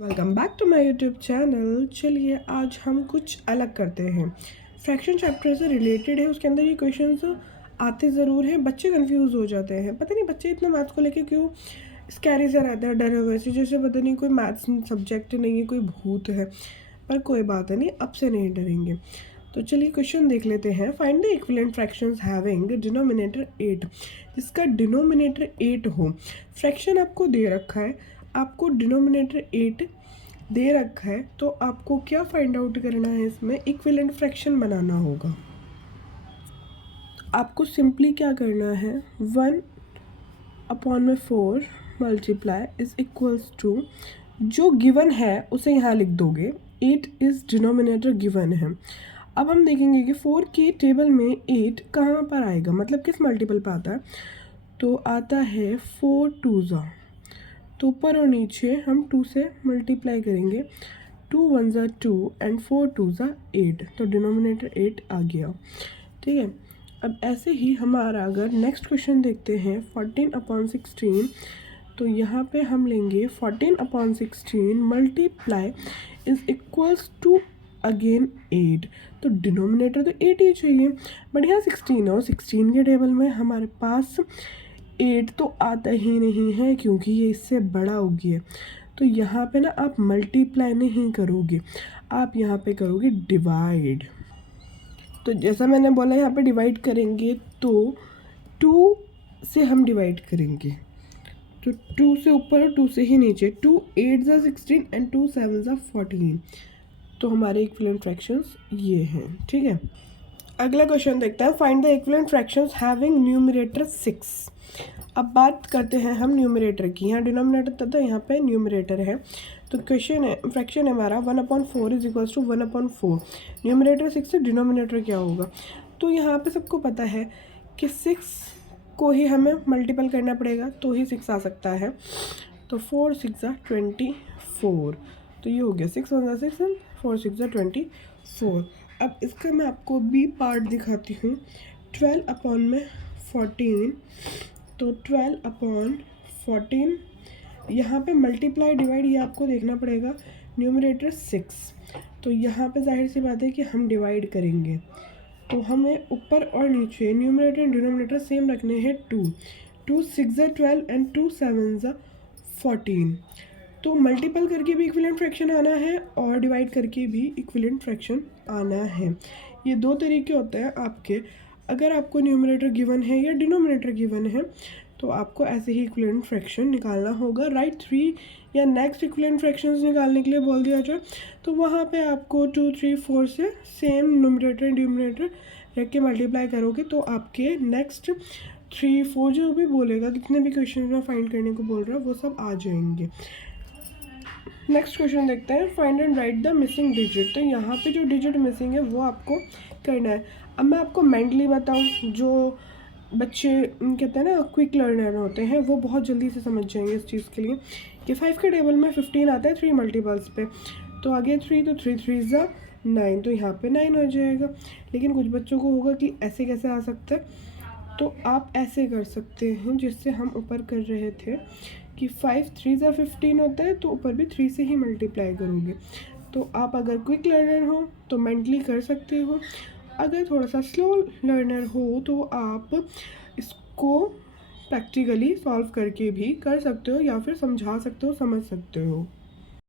Welcome back to my YouTube channel. चलिए आज हम कुछ अलग करते हैं। फ्रैक्शन चैप्टर से रिलेटेड है, उसके अंदर ये क्वेश्चंस आते ज़रूर हैं। बच्चे कंफ्यूज हो जाते हैं, पता नहीं बच्चे इतना मैथ्स को लेके क्यों स्कैरी से रहता है, डरे हुए से, जैसे पता नहीं कोई मैथ्स सब्जेक्ट नहीं है, कोई भूत है। पर कोई बात नहीं, अब से नहीं डरेंगे। तो चलिए क्वेश्चन देख लेते हैं। Find the equivalent fractions having denominator 8, जिसका डिनोमिनेटर 8 हो। फ्रैक्शन आपको दे रखा है, आपको डिनोमिनेटर 8 दे रखा है, तो आपको क्या फाइंड आउट करना है, इसमें इक्विवेलेंट फ्रैक्शन बनाना होगा। आपको सिंपली क्या करना है, 1/4 मल्टीप्लाई इज इक्वल्स टू, जो गिवन है उसे यहाँ लिख दोगे। 8 इज डिनोमिनेटर गिवन है। अब हम देखेंगे कि 4 के टेबल में 8 कहाँ पर आएगा, मतलब किस मल्टीपल पर आता है। तो आता है 4 2 ज़ा, तो ऊपर और नीचे हम 2 से मल्टीप्लाई करेंगे। 2 1 ज़ा 2 एंड 4 2 ज़ा 8, तो डिनोमिनेटर 8 आ गया। ठीक है, अब ऐसे ही हमारा अगर नेक्स्ट क्वेश्चन देखते हैं 14/16, तो यहाँ पे हम लेंगे 14/16 multiply is equals to again 8, तो डिनोमिनेटर तो 8 ही चाहिए, बट यहाँ 16 है और 16 के टेबल में हमारे पास 8 तो आता ही नहीं है, क्योंकि ये इससे बड़ा हो गया। तो यहाँ पे ना आप मल्टीप्लाई नहीं करोगे, आप यहाँ पे करोगे डिवाइड। तो जैसा मैंने बोला यहाँ पे डिवाइड करेंगे तो 2 से हम डिवाइड करेंगे, तो 2 से ऊपर और 2 से ही नीचे। 2 8 ज़ा 16 एंड 2 7 ज़ा 14, तो हमारे इक्विवेलेंट फ्रैक्शंस ये हैं। ठीक है, अगला क्वेश्चन देखते हैं। Find the equivalent fractions having numerator 6। अब बात करते हैं हम न्यूमरेटर की। यहाँ डिनोमिनेटर तथा यहाँ पे न्यूमरेटर है। तो क्वेश्चन है, फ्रैक्शन है हमारा 1/4 इज इक्वल्स टू 1/4। न्यूमरेटर 6 से डिनोमिनेटर क्या होगा। तो यहाँ पे सबको पता है कि 6 को ही हमें मल्टीपल करना पड़ेगा, तो ही 6 आ सकता है। तो 4 6 ज़ा 24, तो ये हो गया 6 1 ज़ा 6 एंड 4 6 ज़ा 24। अब इसका मैं आपको बी पार्ट दिखाती हूँ। 12/14, तो 12/14 यहाँ पे मल्टीप्लाई डिवाइड ये आपको देखना पड़ेगा। न्यूमरेटर 6, तो यहाँ पे जाहिर सी बात है कि हम डिवाइड करेंगे, तो हमें ऊपर और नीचे न्यूमरेटर एंड डिनोमिनेटर सेम रखने हैं। 2 6 ज़ा 12 एंड 2 7 ज़ा 14, तो मल्टीपल करके भी इक्विवेलेंट फ्रैक्शन आना है और डिवाइड करके भी इक्विवेलेंट फ्रैक्शन आना है। ये दो तरीके होते हैं आपके। अगर आपको न्यूमरेटर गिवन है या डिनोमिनेटर गिवन है, तो आपको ऐसे ही इक्विवेलेंट फ्रैक्शन निकालना होगा। राइट 3 या नेक्स्ट इक्विवेलेंट फ्रैक्शंस निकालने के लिए बोल दिया जाए, तो वहाँ पे आपको 2 3 4 से सेम न्यूमरेटर एंड डिनोमिनेटर रख के मल्टीप्लाई करोगे, तो आपके नेक्स्ट 3 4 जो भी बोलेगा, कितने भी क्वेश्चन में फाइंड करने को बोल रहा है, वो सब आ जाएंगे। नेक्स्ट क्वेश्चन देखते हैं। Find and right the missing digit. तो यहाँ पे जो डिजिट मिसिंग है वो आपको करना है। अब मैं आपको मेंटली बताऊँ, जो बच्चे कहते हैं ना क्विक लर्नर होते हैं, वो बहुत जल्दी से समझ जाएंगे इस चीज़ के लिए कि 5 के टेबल में 15 आता है 3 मल्टीपल्स पे, तो आगे 3, तो 3 3 ज़ा 9, तो यहाँ पे 9 हो जाएगा। लेकिन कुछ बच्चों को होगा कि ऐसे कैसे आ सकता है, तो आप ऐसे कर सकते हैं जिससे हम ऊपर कर रहे थे कि 5 3 ज़ा 15 होता है, तो ऊपर भी 3 से ही मल्टीप्लाई करोगे। तो आप अगर क्विक लर्नर हो तो मेंटली कर सकते हो, अगर थोड़ा सा स्लो लर्नर हो तो आप इसको प्रैक्टिकली सॉल्व करके भी कर सकते हो, या फिर समझा सकते हो, समझ सकते हो।